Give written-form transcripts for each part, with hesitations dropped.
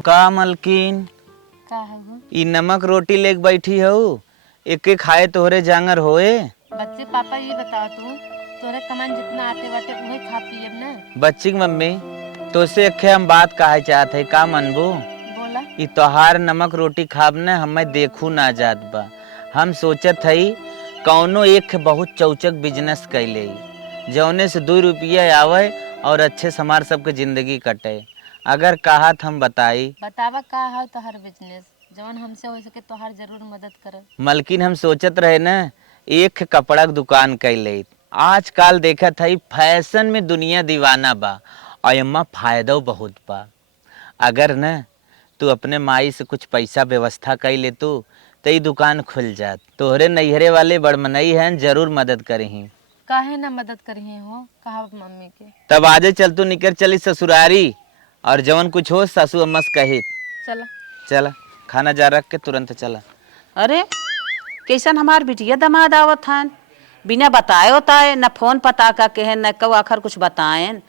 का मलकिन का है वो? ई नमक रोटी लेके बैठी हो, एक एक खाए तोहरे जांगर होए। बच्चे पापा ये बताओ तोरे कमान जितना आते बाटे उहे खा पियब ना। बच्ची की मम्मी तो से अखे हम बात कहे चाहत है का मनबू। बोला ई तोहार नमक रोटी खाब न हमें देखू ना जात बा। हम सोचत हई कौनो एक बहुत चौचक बिजनेस कैले जौने से 2 रुपया आवे और अच्छे से हमार सबके जिंदगी कटे। अगर कहत हम बताई। बतावा का है तोहर बिजनेस, जवन हमसे हो सके तोहर जरूर मदद करब। मलकिन हम सोचत रहे न एक कपड़ा की दुकान कैले। आजकल देखत हई फैशन में दुनिया दीवाना बा और एमा फायदा बहुत बा। अगर न तू अपने माई से कुछ पैसा व्यवस्था कर ले तो ई दुकान खुल जात। तोहरे नैहरे वाले बड़मनई हैं जरूर मदद करही। काहे ना मदद करही हो, कहा मम्मी के। तब आजे चल तू निकल चली ससुरारी और जवन कुछ हो सासू अम्मा से कही। चला चला खाना जा रख के तुरंत चला। अरे कैसन हमार बिटिया दमाद आवत हन, बिना बताए होता है न फोन पता का कहे न कौ आखिर कुछ बताएन।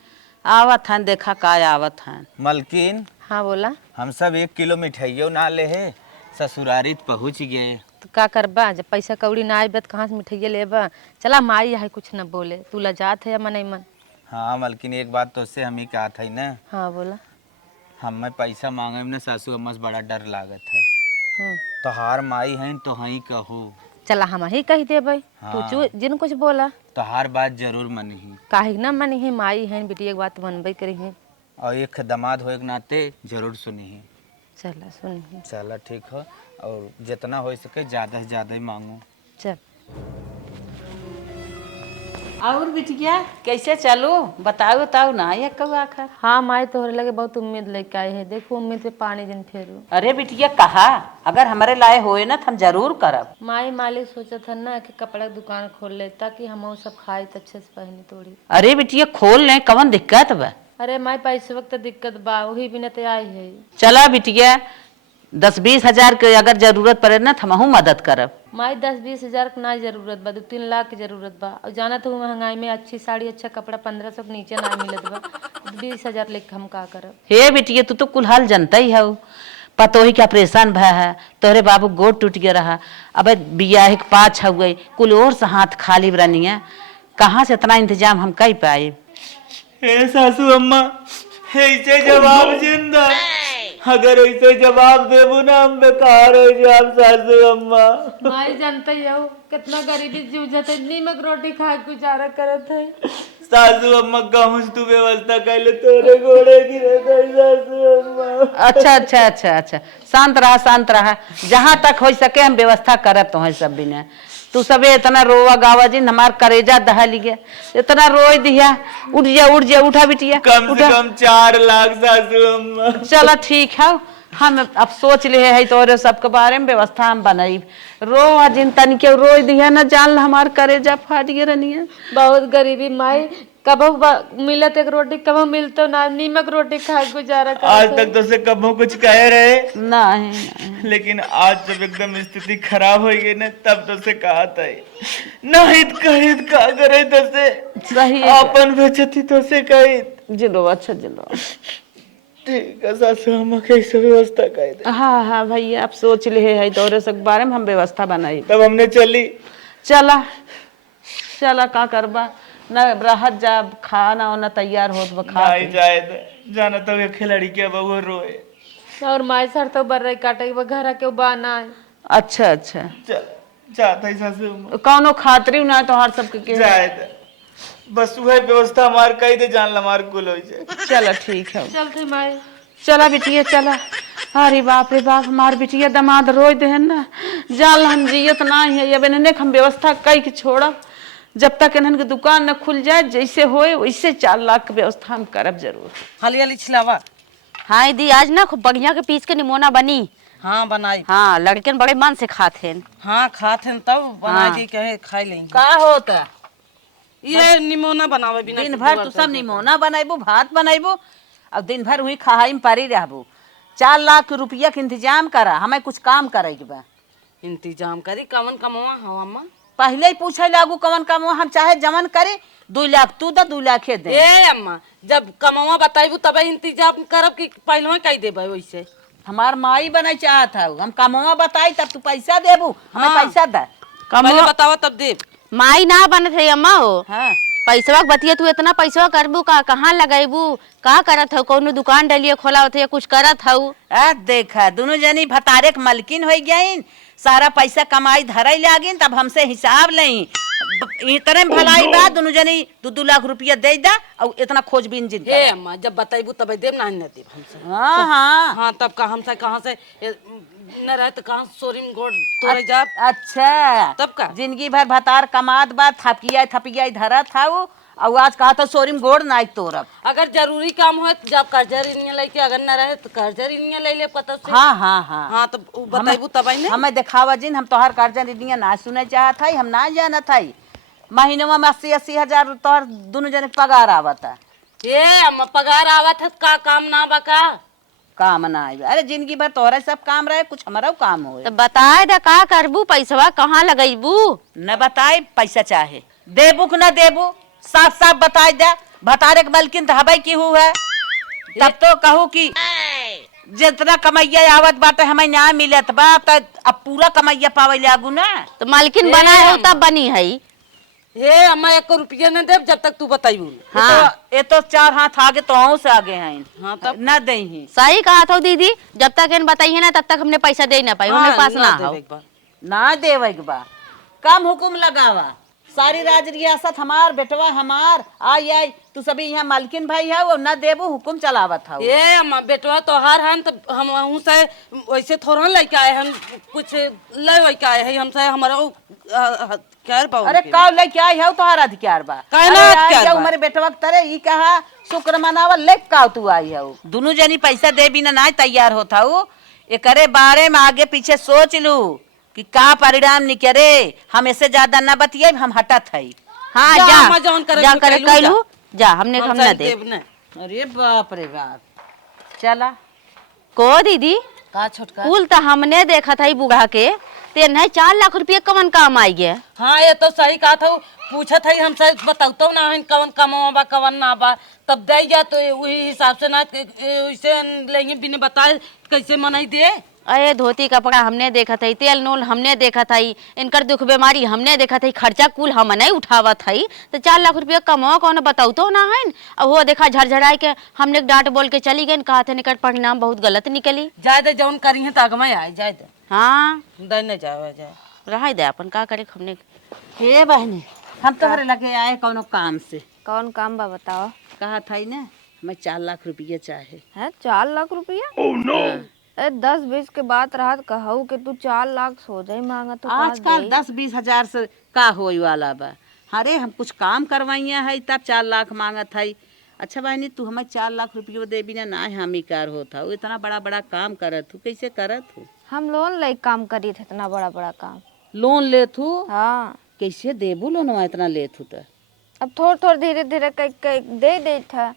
आवत हन देखा का आवत हन। मलकिन हाँ बोला। हम सब 1 किलो मिठाइयों ना ले है ससुरारी पहुँच गए। तो का करबा, जब पैसा कौड़ी ना आइबे कहाँ से मिठाइया लेबा। चला माई है कुछ न बोले, तू लजात है मन मन। हाँ मलकिन एक बात तो उससे हम ही कहा था न, हाँ बोला। हमें पैसा मांगे में सासू अम्मा से बड़ा डर लागत है। तोहार माई है तो हई कहू। चला हम ही कही देबै। हाँ। तू जिन कुछ बोला तोहार बात जरूर मनी काहे ना मन है, माई है बिटिया के बात मनबे करी है। और एक दामाद होए के नाते जरूर सुनी। चला सुन। चला ठीक हो और जितना हो सके ज्यादा से ज्यादा ही मांगू। चल और बिटिया कैसे चलो बताओ बताओ ना ये कौ आखिर। हाँ माई तोहरे लगे बहुत उम्मीद लेके आए है, देखो उम्मीद से पानी दिन फेरू। अरे बिटिया कहा अगर हमारे लाए होए ना तो हम जरूर करब। माई मालिक सोचा था ना कि कपड़ा की दुकान खोल ले ताकि हम वो सब खाए तो अच्छे से पहनी थोड़ी। अरे बिटिया खोल ले कवन दिक्कत बा। अरे माई पैसे वक्त दिक्कत बा, वही बिना तो आई है। चला बिटिया 10-20 हजार के अगर जरूरत पड़े ना तो हमहू मदद करब। माई 10-20 हजार की ना जरूरत बा, 2-3 लाख की जरूरत बा। और जाना तो महंगाई में अच्छी साड़ी अच्छा कपड़ा 1500 के नीचे ना मिलत बा। 20 हजार लेके हम का करब। हे बिटिया तू तो कुल हाल जनता ही है, पतोही क्या परेशान भा है, तोहरे बाबू गोड़ टूट गया रहा, अब बियाह के पाछ हो गई, कुल और से हाथ खाली बरनिया, कहाँ से इतना इंतजाम हम कर पाए। हे सासू अम्मा ऐसे जवाब जिंदा, अगर ऐसे जवाब देबू ना हम बेकार हो जाब सासू अम्मा। माई जानते ही हो कितना गरीबी जूझत है, नीमक रोटी खा के गुजारा करत है। सासू अम्मा कहूँ तू व्यवस्था कर ले तोरे घोड़े की सासू अम्मा। अच्छा शांत रहा जहाँ तक हो सके हम व्यवस्था करब। तो सब बिना तू सबे इतना रोवा गावा जिन हमार करेजा दहा लिया, इतना रोई दिया। उठ जा उठा बिटिया कम से कम 4 लाख सासू अम्मा। चलो ठीक है, हम अब सोच ले है तोरे सबके बारे में व्यवस्था हम बनाई। रो जिन तन के रोई दिया ना जान हमार करेजा फाट गया रनिया। बहुत गरीबी माई, कबो मिलत एक रोटी कबो मिलतो ना, नीमक रोटी खा के गुजारा करत। आज तक तो से कबो कुछ कहे रहे नहीं, लेकिन आज जब एकदम स्थिति खराब हो गई ना तब तो से कहा था नहीं खरीद का करे तो से सही अपन बेचती तो से कही जिलो। अच्छा जिलो ठीक है सासू अम्मा कैसे व्यवस्था कर दे। हाँ भैया अब सोच ले है तोरे सब बारे में हम व्यवस्था बनाई। तब हमने चला का करबा न रहत जा खाना वाना तैयार होत बखा नहीं जाए जाना तो एक खिलाड़ी के बबू रोए। और माई सर तो बर रही काटे के घर के बाना है। अच्छा चल जाता है सासू अम्मा कौनो खातरी ना तोहार सबके के जाए बस वह व्यवस्था हमार कही दे जान हमार कुल हो जाए। चला ठीक है चलते माई। चला बिटिया चला। अरे बाप रे बाप हमार बिटिया दमाद रोई दे ना जान हम जियत ना है। अब इन्हें हम व्यवस्था कई के छोड़ब जब तक इन्हन के दुकान न खुल जाए, जैसे होए वैसे 4 लाख के व्यवस्था हम करब जरूर। हाली छिलावा। हाँ दी आज ना खूब बढ़िया के पीस के निमोना बनी। हाँ बनाई। हाँ लड़के बड़े मन से खाते हैं। हाँ खाते हैं तब बना दी कहे खाई लेंगे। का होता ये निमोना बनावे बिना दिन भर तू सब निमोना बनाइबो भात बनाइबो अब दिन भर हुई खाई में पारी रहबो। 4 लाख रुपया के इंतजाम करा, हमें कुछ काम करे के बा। इंतजाम करी कवन कमवा हवा अम्मा पहले ही पूछे लागू कवन काम हम चाहे जमन करे 2 लाख तू दा 2 लाख दे। ए अम्मा जब कमवा बताइबू तबे इंतजाम करब कि पहले कह देबे वैसे। हमार माई बने चाहत है, हम कमवा बताई तब तू पैसा देबू, हमें पैसा दे। पहले बतावा तब दे। माई ना बनत है अम्मा हो। हाँ पैसवा बतिया तू इतना पैसवा करबू का, कहाँ लगाईबू, का करत हो, कौनो दुकान डलिए खोला होते या कुछ करत हऊ। देखा दोनों जनी भतारे के मलकिन हो गईन, सारा पैसा कमाई धरई लागिन, तब हमसे हिसाब नहीं इतने भलाई बा दोनों जनी 2-2 लाख रुपया दे दा और इतना खोजबीन जिन हे अम्मा जब बताइबू तब देब ना न देब हमसे। हाँ हाँ हाँ तब का हमसे कहाँ से न रहे तो कहाँ सोरिम गोड़ तोड़े जा। अच्छा तब का जिंदगी भर भतार कमात बा, थपिया धरा था वो, और आज कहा तो सोरिम गोड़ नाई तोरब। अगर जरूरी काम हो तो जब कर्जा ऋण लेके, अगर न रहे तो कर्जा ऋण ले ले पता से। हाँ हाँ हाँ हाँ तो बताइबू तब आई ना। हमें दिखावा जिन हम तोहर कर्जा ऋणिया ना सुने चाहत हई, हम ना जानत हई। महीनवा में 80-80 हजार तोहर दोनों जने पगार आवता। ये अम्मा पगार आवत है का काम ना बका। काम ना आवे, अरे जिंदगी भर तोहरा सब काम रहे, कुछ हमारा काम हो। तो बताए दा का करबू, पैसवा कहाँ लगाईबू। न बताए पैसा चाहे, देबू कि न देबू साफ साफ बताए दे। भतारे के मलकिन तो हबई की हु है, तब तो कहू कि जितना कमैया आवत बाटे हमें ना मिलत बा, तो अब पूरा कमैया पावे लागू ना। तो मालकिन बनाए हो तब बनी है। ये अम्मा 1 रुपया न देब जब तक तू बताइबू। हाँ ये तो 4 हाथ आगे तो से आगे हैं। हाँ तब न दही सही कहा था दीदी, जब तक इन बताइए ना तब तक हमने पैसा दे ना पाई, हमारे पास ना हो। ना देवे के बा, कम हुकुम लगावा। सारी राज रियासत हमार, बेटवा हमार, आई तू सभी यहाँ मालकिन भाई है, वो न देबू हुकुम चलावत है। ये अम्मा बेटवा तोहार हन तो हम से वैसे थोड़ा लेके आए हम, कुछ ले लेके आए हैं हमसे हमारा क्या पाओ। अरे का लेके आई है तोहार अधिकार बा, हमारे बेटवा के तरह ही कहा शुक्र मनावा ले का तू आई है। दोनों जनी पैसा दे बिना ना तैयार होता हूँ, एकरे बारे में आगे पीछे सोच लू कि का परिणाम निकले। हम इससे ज्यादा न बतिये, हम हटत है। हाँ जा, जा अम्मा जौन करे जा तू करे कैलू, कैलू जा, हमने हम ना दे। अरे बाप रे बाप, चला को दीदी का छोटका कुल तो हमने देखा था बूढ़ा के, ते नहीं 4 लाख रुपया कवन काम आई गया। हाँ ये तो सही कहा था, पूछत है हमसे बताओ ना है कवन कमावा बा कवन ना बा, तब दे जा तो वही हिसाब से ना वैसे लेंगे बिना बताए कैसे मनाई दे। अरे धोती कपड़ा हमने देखा था, तेल नूल हमने देखा था, इनकर दुख बीमारी हमने देखा था, खर्चा कुल हम नहीं उठावा था। तो 4 लाख रुपया कमाओ कौन बताऊ तो ना है। अब वो देखा झरझराए के हमने डांट बोल के चली गई, कहा थे निकट परिणाम बहुत गलत निकली। जाए दे जौन करी है तागमा आए जाए दे। हाँ दे न जाए जाए रहा दे अपन का करे हमने। हे बहने हम तोहरे लगे आए कौनो काम से। कौन काम बा बताओ। कहा था ना हमें 4 लाख रुपया चाहे। है 4 लाख रुपया? 10-20 के बात रहा कहू कि तू 4 लाख सो जाई मांगा तो आजकल 10-20 हजार से का होई वाला बा। अरे हम कुछ काम करवाइया है तब 4 लाख मांगत है। अच्छा बहनी तू हमें 4 लाख रुपया दे बिना ना हामी कार होता, वो इतना बड़ा बड़ा काम करत हूँ, कैसे करत हूँ? हम लोन ले काम करी थे, इतना बड़ा बड़ा काम। लोन लेत हूँ? हाँ कैसे देबू लोनवा इतना लेत हूँ? तो अब थोड़ धीरे धीरे दे था।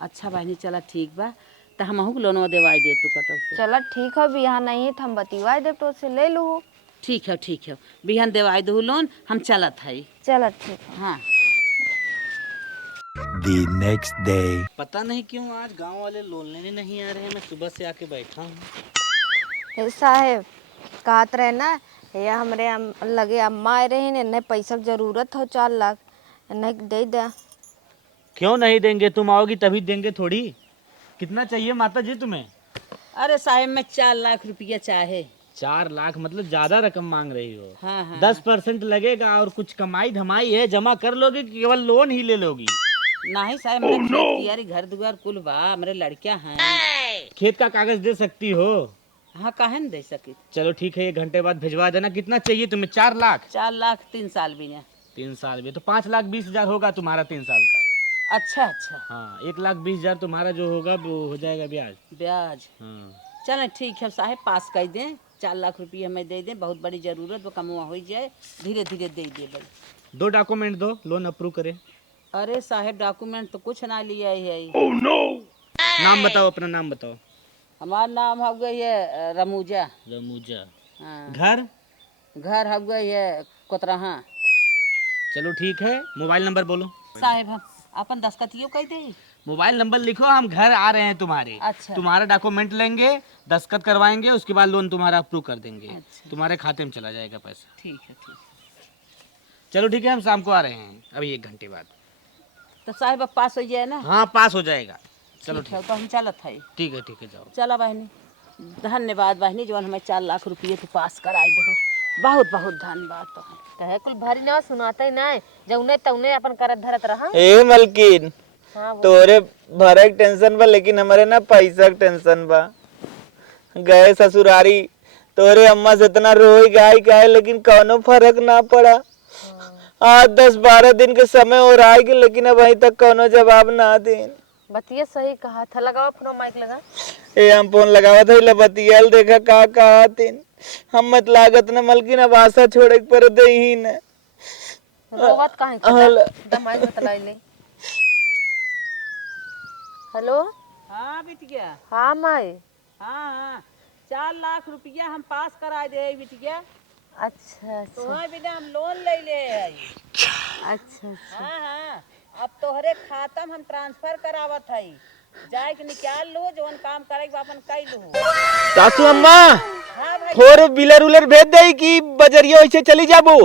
अच्छा बहनी चला ठीक बा, तो हम लोनवा देवाई दे तू कटो से। चला ठीक है, भी यहाँ नहीं था हम बतिवाई दे तो से ले लू। ठीक है बिहान देवाई दू लोन, हम चलत है। चला ठीक है। हाँ The next day. पता नहीं क्यों आज गांव वाले लोन लेने नहीं आ रहे हैं। मैं सुबह से आके बैठा हूँ। साहेब कहत रहे ना ये हमरे लगे अम्मा आए रही ने, नहीं पैसा की जरूरत हो 4 लाख, नहीं दे दे। क्यों नहीं देंगे? तुम आओगी तभी देंगे थोड़ी। कितना चाहिए माता जी तुम्हें? अरे साहेब मैं 4 लाख रुपया चाहे। 4 लाख मतलब ज्यादा रकम मांग रही हो। हाँ 10% लगेगा और कुछ कमाई धमाई है, जमा कर लोगे कि केवल लोन ही ले लोगी? नहीं साहब मेरे खेत यारी घर दुआर कुल बा, मेरे लड़कियां हैं। खेत का कागज दे सकती हो? हाँ काहे न दे सकी। चलो ठीक है, 1 घंटे बाद भिजवा देना। कितना चाहिए तुम्हें? 4 लाख? 4 लाख 3 साल भी ना। 3 साल भी तो 5,20,000 होगा तुम्हारा 3 साल का। अच्छा अच्छा हाँ 1,20,000 तुम्हारा जो होगा वो हो जाएगा ब्याज। ब्याज? हाँ चलो ठीक है साहब पास कर दें, 4 लाख रुपया हमें दे दें, बहुत बड़ी जरूरत वो कमुआ हो जाए, धीरे धीरे दे दे भाई। 2 डॉक्यूमेंट दो, लोन अप्रूव करे। अरे साहब डॉक्यूमेंट तो कुछ ना लिया है। नाम बताओ, अपना नाम बताओ। हमारा नाम हो गई है रमूजा। रमूजा। हाँ घर हो गई है कोतरहा। चलो ठीक है, मोबाइल नंबर बोलो। साहब हम अपन दस्खतियों कह दे। मोबाइल नंबर लिखो, हम घर आ रहे हैं तुम्हारे। अच्छा। तुम्हारा डॉक्यूमेंट लेंगे, दस्तखत करवाएंगे, उसके बाद लोन तुम्हारा अप्रूव कर देंगे। तुम्हारे खाते में चला जाएगा पैसा। ठीक है ठीक। चलो ठीक है, हम शाम को आ रहे हैं, अभी 1 घंटे बाद। तो साहिब अब पास हो जाए ना। हाँ पास हो जाएगा। चलो ठीक है तो हम चलत है। ठीक है जाओ। चला बहनी, धन्यवाद बहनी जो हमें 4 लाख रुपये तो पास कराई दो। बहुत बहुत धन्यवाद। तो कहे कुल भारी ना सुनाते ही नहीं, जौने तौने अपन करत धरत रहा। ए मलकिन, तोरे भरे के टेंशन बा, लेकिन हमारे ना पैसा के टेंशन बा। गए ससुरारी, तोरे अम्मा से इतना रोई गाय लेकिन कौनो फर्क ना पड़ा। आज 10-12 दिन के समय हो रहा है, लेकिन अब अभी तक कौनो जवाब ना देन। बतिया सही कहा था। लगाओ फोन, माइक लगा। ए हम फोन लगावा था बतियाल, देखा का कहा तीन हम मत लागत न मलकिन, अब आशा छोड़े के पर दे ही न। रोवत काहे खड़ा दमाई बतलाई ले। हेलो। हाँ बिटिया। हाँ माई। हाँ 4 लाख रुपया हम पास करा दे बिटिया। अच्छा तो अच्छा हाँ बिना हम लोन ले ले आई। अच्छा अच्छा। हाँ अब तोहरे खाता में हम ट्रांसफर करावत हई, जाए के निकाल लो, जोन काम करे अपन कई लो। सासू अम्मा हाँ भाई, थोड़े बिलर उलर भेज दे कि बजरिया वैसे चली जाबो।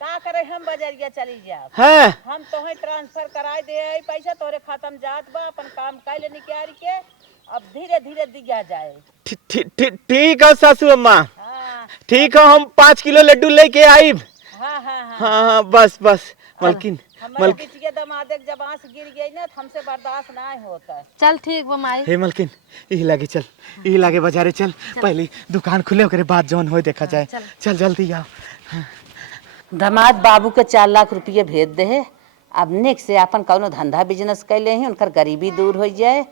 का करे हम बजरिया चली जाब। हाँ हम तोहे ट्रांसफर कराए दे आई पैसा, तोहरे खाता में जात बा, अपन काम कैले निकाल के अब धीरे धीरे दिया जाए। ठीक है सासू अम्मा, हाँ ठीक है, हम 5 किलो लड्डू लेके आइब। हाँ हाँ हाँ। हाँ बस मलकिन हमारे बिटिया दमादे के जबान से गिर गई ना, तो हमसे बर्दाश्त ना होता है। चल ठीक बा माई। हे मलकिन, यही लागे चल, यही लागे बाजारे चल, पहले दुकान खुले ओकरे बाद जौन हो देखा जाए। चल जल्दी आओ। दामाद बाबू के 4 लाख रुपये भेज दे। अब नेक से अपन कौनो धंधा बिजनेस कैले ही, उनकर गरीबी दूर हो जाए।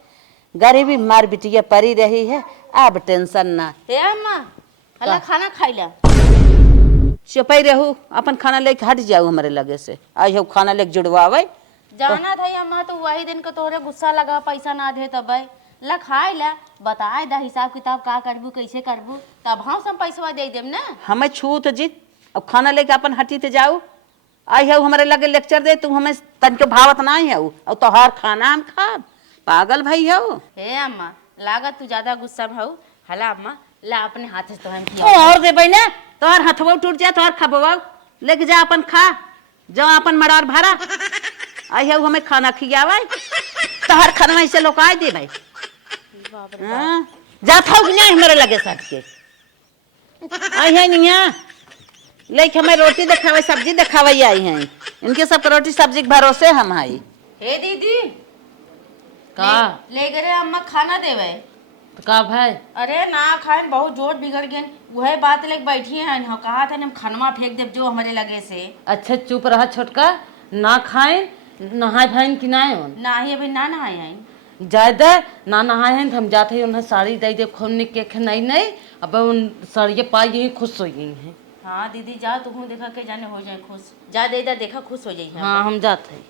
गरीबी मार बिटिया परी रही है, अब टेंशन ना। हे अम्मा, हला खाना खाइला। चुपई रहू, अपन खाना लेके हट जाऊ हमारे लगे से। आई हो खाना लेके जुड़वावे। जाना था अम्मा, तो वही दिन को तोहरे गुस्सा लगा, पैसा ना दे तब ला खाए ला, बताए दा हिसाब किताब का करबू, कैसे करबू, तब हम पैसा दे देम ना। हमें छूत जीत, अब खाना लेके अपन हटी ते जाऊ। आई हो हमारे लगे लेक्चर दे, तू हमें तन के भावत ना ही हो, और तोहार खाना हम खाब। पागल भाई हो। हे अम्मा, लागत तू ज्यादा गुस्सा में हो। हला अम्मा, ला अपने हाथ से तोहन ओ, खिया। और दे ना, तोहर हथवा टूट जाए, तोहर खबवा लेके जा, अपन खा जा, अपन मड़ार भरा। आई हो हमें खाना खियावा, तोहर खाना ऐसे लोकाय दे भाई। हाँ, जात हो कि नहीं हमारे लगे सट के। आई है निया लेके हमें रोटी दिखावे, सब्जी दिखावे आई हैं। इनके सब रोटी सब्जी के भरोसे हम आई। हे दीदी, का ले गए अम्मा खाना देवे। तो का भाई? अरे ना खाए, बहुत जोर बिगड़ गए। वह बात लेके बैठी है, कहा था हम खनवा फेंक देव जो हमारे लगे से। अच्छा चुप रहा छोटका, ना खाए नहाए भाइन कि ना हो ना ही अभी ना नहाए हैं। ज्यादा ना नहाए हैं तो हम जाते हैं उन्हें साड़ी दे दे खोलने के नहीं अब उन साड़ियाँ पाई यही खुश हो गई हैं। हाँ दीदी जा, तुम देखा के जाने हो जाए खुश। जा दे इधर देखा खुश हो जाए। हाँ हम जाते हैं।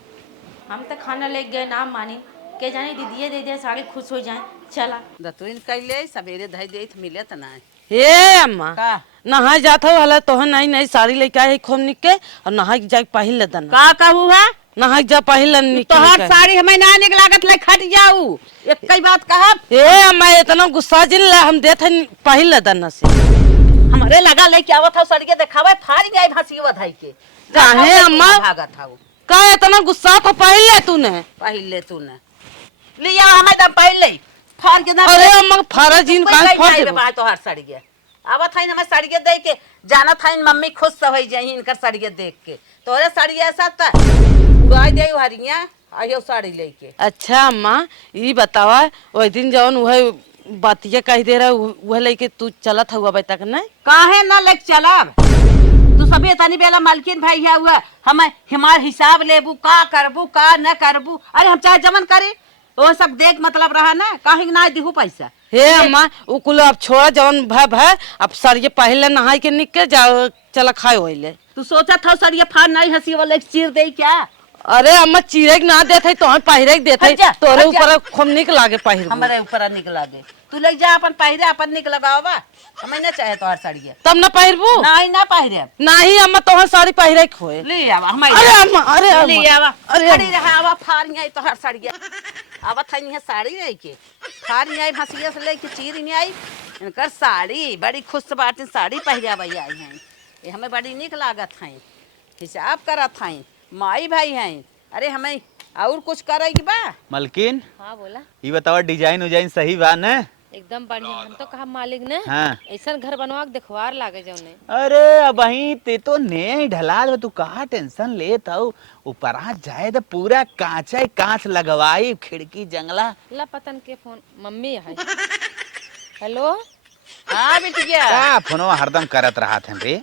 हम तो खाना ले गए, ना मानी के जाने दीदी दे दे साड़ी खुश हो जाए। चला दतुइन कैले सवेरे धई दे मिले त ना। हे अम्मा, का नहाए जाता हो हला तो नई नई साड़ी लेके आए खोलने के, और नहाए जाके पहन ले देना। का कहू है? नहाए जा पहन तोहर साड़ी हमें ना निक लागत ले खट जाऊ। एक कई बात कहब। हे अम्मा, इतना गुस्सा जिन ला हम देते पहन ले देना से। हमरे लगा ले के आवत हो सड़के देखावे, फाड़ जाए भासियो धाई के। काहे अम्मा? भागत हो का इतना गुस्सा तो पहन ले तूने। पहले तूने लिया हमें दम पहले फाड़ के ना। अरे अम्मा फारा जीन का फाड़ दे। बात तोहर सड़के आवत है हमें सड़के दे के जाना था। इन मम्मी खुश हो जाई इनकर सड़के देख के। तोरे साड़ी ऐसा था उगाई दे हरिया आयो साड़ी लेके। अच्छा अम्मा, ये बतावा वो दिन जवन वह बातिया कह दे रहा वह लेके तू चला था हुआ अभी तक नहीं? काहे ना लेके चलब? तू सभी तनी बेला मालकिन भाई है हुआ, हमें हमार हिसाब लेबू, का करबू का न करबू। अरे हम चाहे जमन करे वो सब देख मतलब रहा ना, काहे ना दिहू पैसा। हे अम्मा, वो कुल अब छोड़ा जवन भय अब सरिये पहले नहाई के निकल जाओ, चला खाए होइले। तू सोचा था सर ये फाड़ नहीं हंसी वाले चीर दे क्या? अरे अम्मा चीरे के ना देते तो पहिरे के देते, तोरे ऊपर खूब निक लागे पहिर। हमारे ऊपर निकला दे, तू ले जा अपन पहिरे, अपन निक लगावा। हमें ना चाहे तोहर साड़िया। तब ना पहिरबू? नहीं ना पहिरे। नहीं अम्मा, तोहर साड़ी पहिरे खोए। ले आवा हमारे। अरे अम्मा, अरे ले आवा। अरे खड़ी रहा आवा फाड़िया तोहर साड़िया। अब था नहीं साड़ी रही के खार नहीं आई हंसिया से लेके चीर नहीं आई इनकर साड़ी बड़ी खुश बाटे साड़ी पहरा भई आई हैं ये हमें बड़ी निक लागत हैं हिसाब करत हैं माई भाई हैं अरे हमें और कुछ करेगी बा मलकिन हाँ बोला ये बताओ डिजाइन उजाइन सही बा न? एकदम बढ़िया हम तो कहा मालिक ने हाँ। ऐसा घर बनवा के देखवार लागे जौने अरे अब वही ते तो ने ढला दे, तू कहा टेंशन लेत हो। ऊपर आ जाए तो पूरा कांचा कांच लगवाई खिड़की जंगला। ला पतन के फोन मम्मी है हेलो हाँ बिटिया का फोनवा हरदम करत रहा थे रे।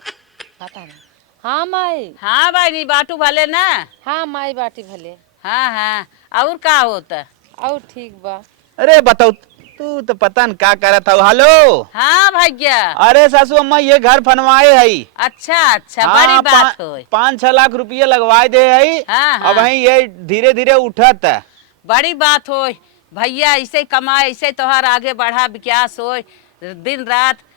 पता नहीं हाँ माई हाँ भाई नहीं बाटू भले ना हाँ माई बाटी भले हाँ हाँ और का होता और ठीक बा अरे बताओ तू तो पता न का करत हो। हेलो हाँ भैया अरे सासू अम्मा ये घर फनवाए है। अच्छा अच्छा बड़ी बात हो 5-6 लाख रुपये लगवाए दे है। हाँ, हाँ। अब वही ये धीरे धीरे उठत है। बड़ी बात हो भैया ऐसे कमाए ऐसे तोहार आगे बढ़ा विकास हो दिन रात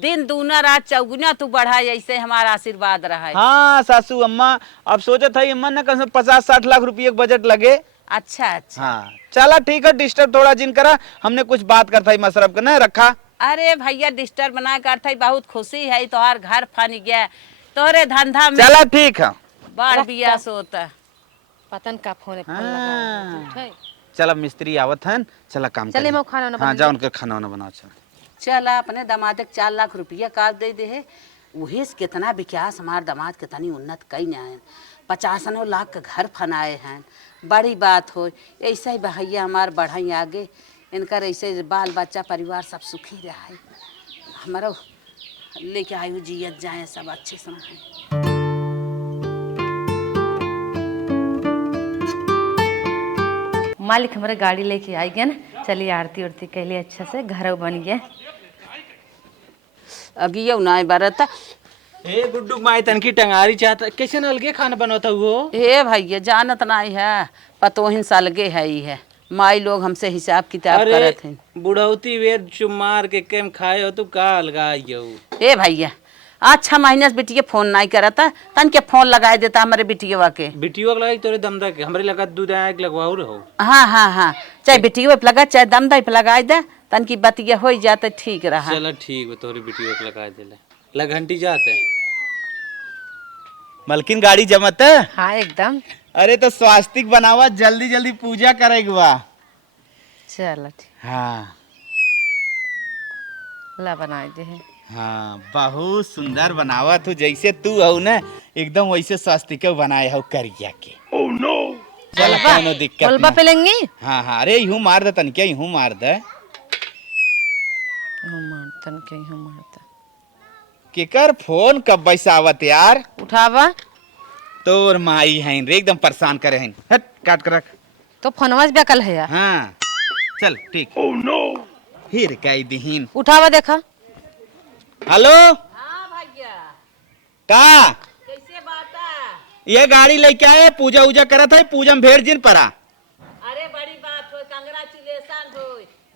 दिन दूना रात चौगुना तू बढ़ा ऐसे हमारा आशीर्वाद रहा है हाँ सासू अम्मा अब सोचत है अम्मा न कम से 50-60 लाख रुपये के बजट लगे। अच्छा अच्छा हाँ चला ठीक है डिस्टर्ब थोड़ा जिन करा हमने कुछ बात करता है मशरफ का न रखा। अरे भैया डिस्टर्ब बना करते बहुत खुशी है तोहार घर फन गया तोहरे धंधा में चला ठीक है। बाढ़ बियास होता पतन का फोन है, फोन हाँ। लगा झूठ है। चला मिस्त्री आवत है चला काम चले करी। मैं खाना वाना हाँ बना जाओ उनके खाना वाना बनाओ चल। चला अपने दामाद के 4 लाख रुपया काट दे दे है वही से कितना विकास हमार दामाद कितनी उन्नत कई न है 50 लाख के घर फनाए हैं बड़ी बात हो ऐसा ही भैया हमार बढ़ाई आगे इनकर ऐसे बाल बच्चा परिवार सब सुखी रहा हमारा लेके आयु जियत जाए सब अच्छे समय मालिक हमारे गाड़ी लेके आई गया ना चलिए आरती उरती के लिए अच्छा से घर बन गया अगियो ना बरता ए गुड्डू माई तनकी टंगारी चाहता कैसे न अलगे खाना बनवाता हुआ हे भैया जानत नहीं है पतोहिन सलगे है ही है माई लोग हमसे हिसाब किताब करत हैं बुढ़ौती वेद चुमार के केम खाए हो तू का अलगाइयो। हे भैया आज 6 महीने से बिटिया फोन नहीं करता तन के फोन लगाए देता हमारे बिटिया के बिटियो लगाई तोरे दमदा के हमरे लगा दूध आग लगवाऊ रहो। हाँ हाँ हाँ चाहे बिटिया पे लगा चाहे दमदा पे लगाए दे तन की बतिया हो जाते ठीक रहा चलो ठीक है तोरे बिटियो के लगा देले लगंटी जाते मलकिन गाड़ी जमत है। हाँ एकदम अरे तो स्वास्तिक बनावा जल्दी जल्दी पूजा करेगी बा। चलो ठीक हाँ ला बनाए दे है हाँ बहुत सुंदर बनावा तू जैसे तू हो ना एकदम वैसे स्वास्तिक बनाए हो करिया के। ओह नो चल कोनो दिक्कत बल्बा नहीं। पे लेंगी हाँ हाँ अरे यूं मार दे तनिके यूं मार दे। मारतन के यूं मारता केकर फोन कब वैसा आवत यार। उठावा तोर माई हैं रे एकदम परेशान करे हैं। हट काट कर रख। तो फोनवा से बेकल है यार हाँ चल ठीक। ओह नो फिर कई दीहिन। उठावा देखा हेलो हाँ भैया का कैसे बाता ये गाड़ी लेके आए पूजा उजा करत है पूजा में भेड़ जिन परा। अरे बड़ी बात हो कांग्रेचुलेशन हो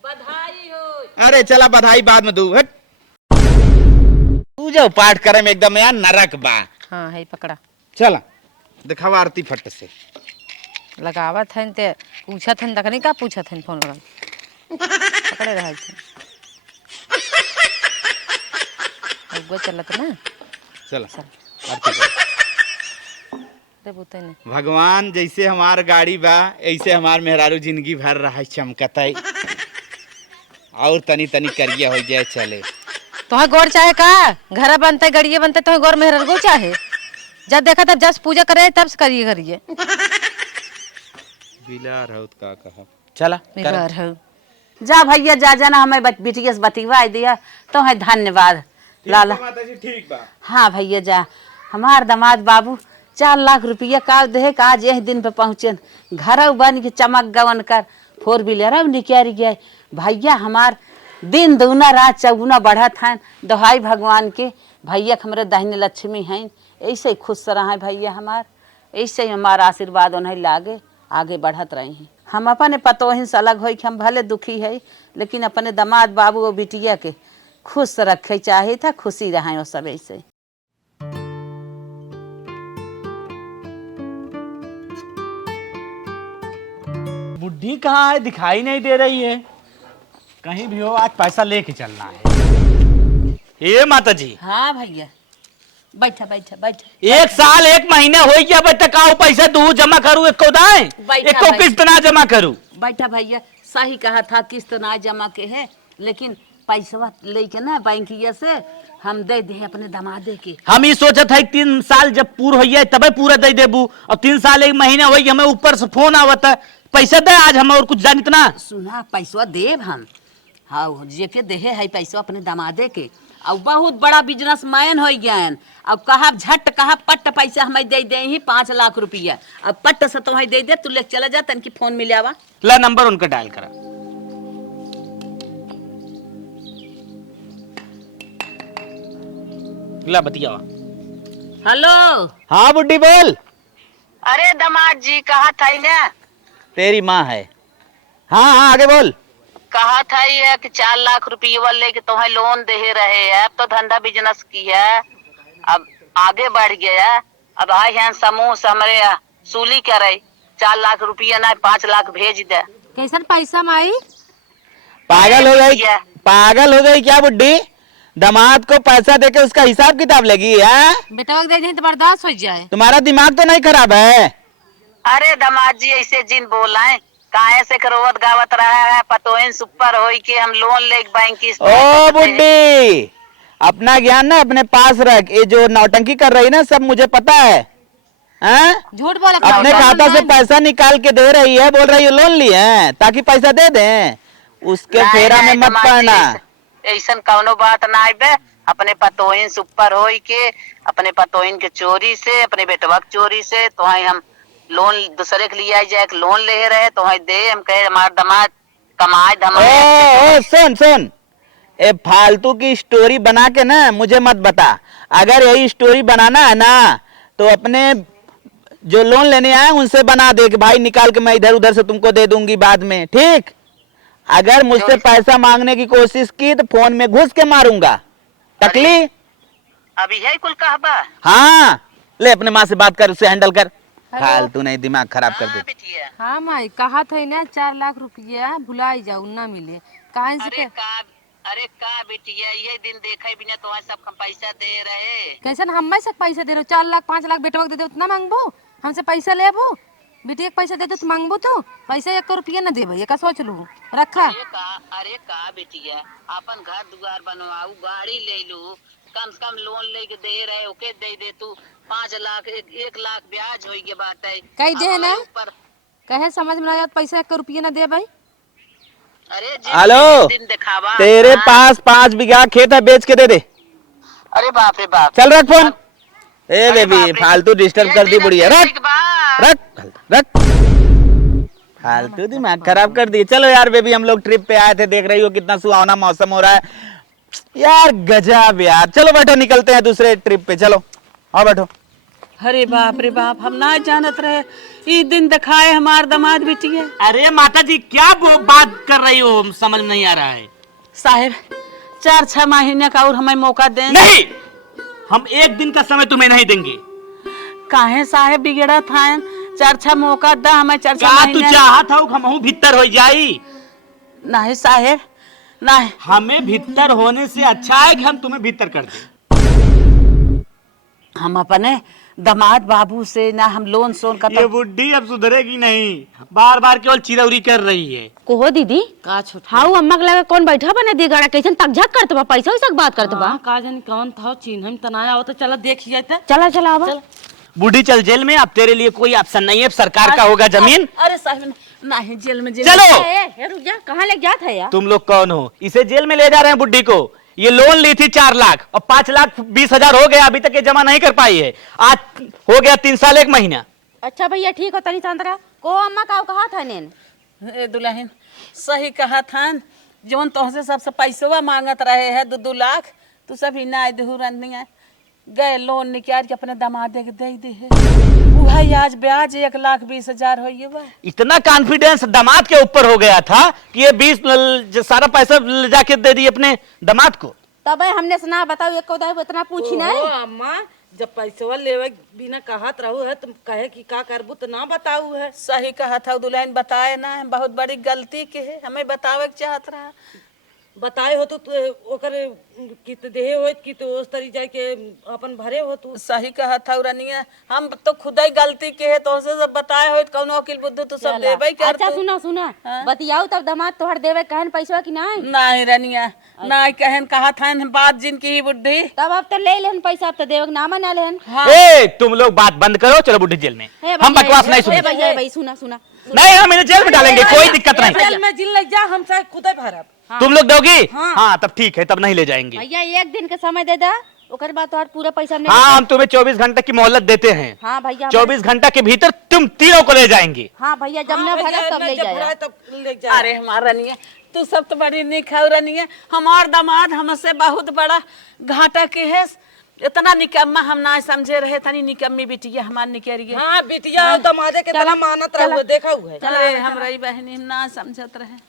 बधाई हो अरे चला बधाई बाद में दू। हट पूजा पाठ करे में एकदम यार नरक बा। हाँ है पकड़ा चला दिखावा आरती फट से। लगावा था ते पूछा था तक का पूछा था फोन लगा पकड़े रहा थे अब चलत ना चला आरती कर। रे बुते ने भगवान जैसे हमार गाड़ी बा ऐसे हमार मेहरारू जिंदगी भर रहा चमकत है और तनी तनी करिया हो जाए चले। तो गौर चाहे का घर बनते गड़िए बनते तो गौर मेहर गो चाहे जब देखा तब जस पूजा करे तब से करिए करिए बिला रहत का कहा। चला मेहर हो जा भैया जा जाना हमें बिटिया से बतिवा दिया तो है धन्यवाद लाला माता जी ठीक बा। हाँ भैया जा हमार दामाद बाबू 4 लाख रुपया का दे का आज यही दिन पे पहुँचे घर बन के चमक गवन कर 4 व्हीलर निकाल गया भैया हमार दिन दूना रात चौगुना बढ़त हैं दोहाई भगवान के भैया हमारे दाहिने लक्ष्मी हैं ऐसे ही खुश रहा है भैया हमार ऐसे ही हमारा आशीर्वाद उन्हें लागे आगे बढ़त रहे हैं हम अपने पतोहिन से अलग हो कि हम भले दुखी है लेकिन अपने दामाद बाबू और बिटिया के खुश रखे चाहे था खुशी रहे वो सब ऐसे। बुढ़ी कहाँ है, दिखाई नहीं दे रही है। कहीं भी हो आज पैसा लेके चलना है। ये माता जी, हाँ भैया, बैठा बैठा बैठा। 1 साल 1 महीना हो गया, बच्चा का पैसा दू जमा करूँ, एको दाएं बैठा एको भाई। किस्त ना जमा करूँ। बैठा भैया, सही कहा था, किस्त ना जमा के है, लेकिन पैसा लेके ना बैंकिया से हम दे दे अपने दमादे के। हम ये सोचत है 3 साल जब पूरा हो तबे पूरा दे देबू, और 3 साल 1 महीना हो हमें ऊपर से फोन आवत है पैसा दे आज हम और कुछ जानित ना। सुना पैसा देव हम, हाँ जे के देहे है पैसा अपने दमादे के। अब बहुत बड़ा बिजनेसमैन हो गए, अब कहा झट कहा पट्ट पैसा हमें दे दे ही 5 लाख रुपया, अब पट्ट से तुम्हें दे दे, तू ले चला जा, तन की फोन मिल आवा। ला नंबर उनका डायल करा। ला बतियावा। हेलो। हाँ बुड्ढी बोल। अरे दमाद जी कहा था ना, तेरी माँ है। हाँ हाँ आगे बोल। कहा था ये कि 4 लाख रुपये लेके तुम्हें लोन दे रहे हैं, अब तो धंधा बिजनेस की है, अब आगे बढ़ गया, अब आए हैं समूह से हमारे सूली करे 4 लाख रुपया ना 5 लाख भेज दे। कैसन पैसा माई? पागल हो गई, भैया। पागल हो गई क्या बुड्ढी? दामाद को पैसा देके उसका हिसाब किताब लगी है? बेटा दे दें तो बर्दाश्त हो जाए। तुम्हारा दिमाग तो नहीं खराब है? अरे दमाद जी ऐसे जिन बोलाए, काहे से करोवत गावत रहा है, पतोइन सुपर होई के हम लोन ले बैंक की। ओ बुड्ढी, अपना ज्ञान ना अपने पास रख, ये जो नौटंकी कर रही ना सब मुझे पता है। हैं? झूठ बोला अपने खाता से पैसा निकाल के दे रही है, बोल रही है लोन लिए हैं ताकि पैसा दे दें, उसके फेरा में मत पड़ना। ऐसन कौनो बात ना बे, अपने पतोइन सुपर होई के, अपने पतोइन के चोरी से, अपने बेटवा की चोरी से तो हम लोन दूसरे के लिए जाए लोन ले रहे तो दे, हम कहे हमारा दमाद कमाए ओ सुन सुन, ए फालतू की स्टोरी बना के ना मुझे मत बता। अगर यही स्टोरी बनाना है ना तो अपने जो लोन लेने आए उनसे बना दे कि भाई निकाल के मैं इधर उधर से तुमको दे दूंगी बाद में, ठीक? अगर मुझसे पैसा मांगने की कोशिश की तो फोन में घुस के मारूंगा, टकली। अभी है कुल कहबा। हाँ ले अपने माँ से बात कर, उससे हैंडल कर, फालतू नहीं दिमाग खराब कर दे। हाँ माई कहा था ना 4 लाख रुपया भुलाई जाऊ ना मिले, काहे से अरे का बिटिया ये दिन देखे बिना तो सब हम पैसा दे रहे। कैसन हम से पैसा दे रहे हो? 4 लाख 5 लाख बेटवा दे दे उतना मांगबो, हमसे पैसा लेबो? बेटिया पैसा दे दो तो मांगबो, तो पैसा 1 रुपया न देबो, ये का सोच लू रखा। अरे का बिटिया अपन घर दुआर बनवाऊ, गाड़ी ले लू, कम से कम लोन लेके दे रहे, ओके दे दे तू 5 लाख 1 लाख ब्याज होई के बात है। कही दे ना, कहे समझ में ना आया पैसा 1 रुपया न दे भाई। अरे हेलो, तेरे पास 5 बीघा खेत है, बेच के दे दे। अरे बाप रे बाप, चल रख फोन। ए बेबी फालतू डिस्टर्ब कर दी बुढ़िया, रख रख रख, फालतू दिमाग खराब कर दिए। चलो यार बेबी, हम लोग ट्रिप पे आए थे, देख रही हो कितना सुहावना मौसम हो रहा है यार, गजब यार। चलो बैठो, निकलते हैं दूसरे ट्रिप पे, चलो आओ बैठो। अरे बाप रे बाप, हम ना जानत रहे ई दिन दिखाए हमार दामाद बिटिया। अरे माता जी क्या बात कर रही हो, समझ नहीं आ रहा है। साहेब 4-6 महीने का और हमें मौका दें। नहीं, हम 1 दिन का समय तुम्हें नहीं देंगे। काहे साहेब बिगड़ा था, 4-6 मौका दा हमें, 4-6 क्या तू महीने। चाहत हो हम भीतर हो जाई? नहीं साहेब नहीं, हमें भीतर होने से अच्छा है कि हम तुम्हें भीतर कर दें। हम अपने दामाद बाबू से ना हम लोन सोन का ये बुढ़ी अब सुधरेगी नहीं, बार बार केवल चिरौरी कर रही है। कोहो दीदी का छोट हाउ अम्मा के लगे कौन बैठा बने दी गाड़ा, कैसन तकझक करत बा, पैसा वैसा बात करत बा। का जानी कौन था, चिन्ह में तनाया हो तो चला देखिए तो। चला चला आवा। बूढ़ी चल जेल में, अब तेरे लिए कोई ऑप्शन नहीं है, सरकार का होगा जमीन। अरे साहब नहीं, जेल में चलो। ए रुक जा, कहाँ ले जात है यार? तुम लोग कौन हो? इसे जेल में ले जा रहे हैं बुढ़ी को। ये लोन ली थी 4 लाख और 5,20,000 हो गया, अभी तक ये जमा नहीं कर पाई है। आज हो गया 3 साल 1 महीना। अच्छा भैया ठीक हो, तनी संतरा को अम्मा का कहा था नेन। ए दुल्हन सही कहा था, जौन तुमसे सबसे पैसवा मांगत रहे है 2-2 लाख, तू सभी ना देहू रनिया गए लोन निकाल के अपने दामादे के दे दे है, भाई आज ब्याज 1,20,000 हो ये। इतना कॉन्फिडेंस दामाद के ऊपर हो गया था कि ये 20 सारा पैसा जाके दे दी अपने दामाद को। तब हमने सुना, बताओ एक को इतना पूछी नहीं। अम्मा जब पैसवा लेवे बिना कहत रहू है तुम कहे कि का करबू तो ना बताऊ है। सही कहा था दुल्हन, बताए ना है, बहुत बड़ी गलती के है, हमें बतावे के चाहत रहा। बताए हो तो ओकर कित देहे हो कि तो उस तरी जाए के अपन भरे हो तू। सही कहा था रनिया, हम तो खुद ही गलती के है, तो से सब बताए हो कौनो अकिल बुद्धू तो सब देबे कर। अच्छा सुना सुना, बतियाओ तब दामाद तोहर देवे कहन पैसा कि नहीं? नहीं रनिया, नहीं कहन कहा था बात जिनकी ही बुद्धि। तब अब तो ले लेन पैसा, अब तो देवे के नाम ना लेन। ए तुम लोग बात बंद करो, चलो बुढ़ी जेल में। हम बकवास नहीं सुनेंगे। भैया भाई सुना सुना, नहीं हम इन्हें जेल में डालेंगे, कोई दिक्कत नहीं। जेल में जिल लग जा, हम चाहे खुद ही भरब। तुम लोग दोगी? हाँ तब ठीक है, तब नहीं ले जाएंगे। भैया एक दिन का समय दे दा, ओकर बाद तोहर पूरा पैसा हमने। हाँ हम तुम्हें 24 घंटे की मोहलत देते हैं। हाँ भैया 24 घंटे के भीतर तुम तीनों को ले जाएंगे। हाँ भैया, जब न भरा तब ले जाया। तब ले जा। अरे हमारा रनिया, तू सब तो बड़ी निक है रनिया, हमार दामाद हमसे बहुत बड़ा घाटा के है। इतना निकम्मा हम ना समझे रहे, तनी निकम्मी बिटिया हमार निकरिए। हाँ बिटिया दमादे के तना मानत रहो, देखा हुआ है। अरे हमरा बहनी हम ना समझत रहे।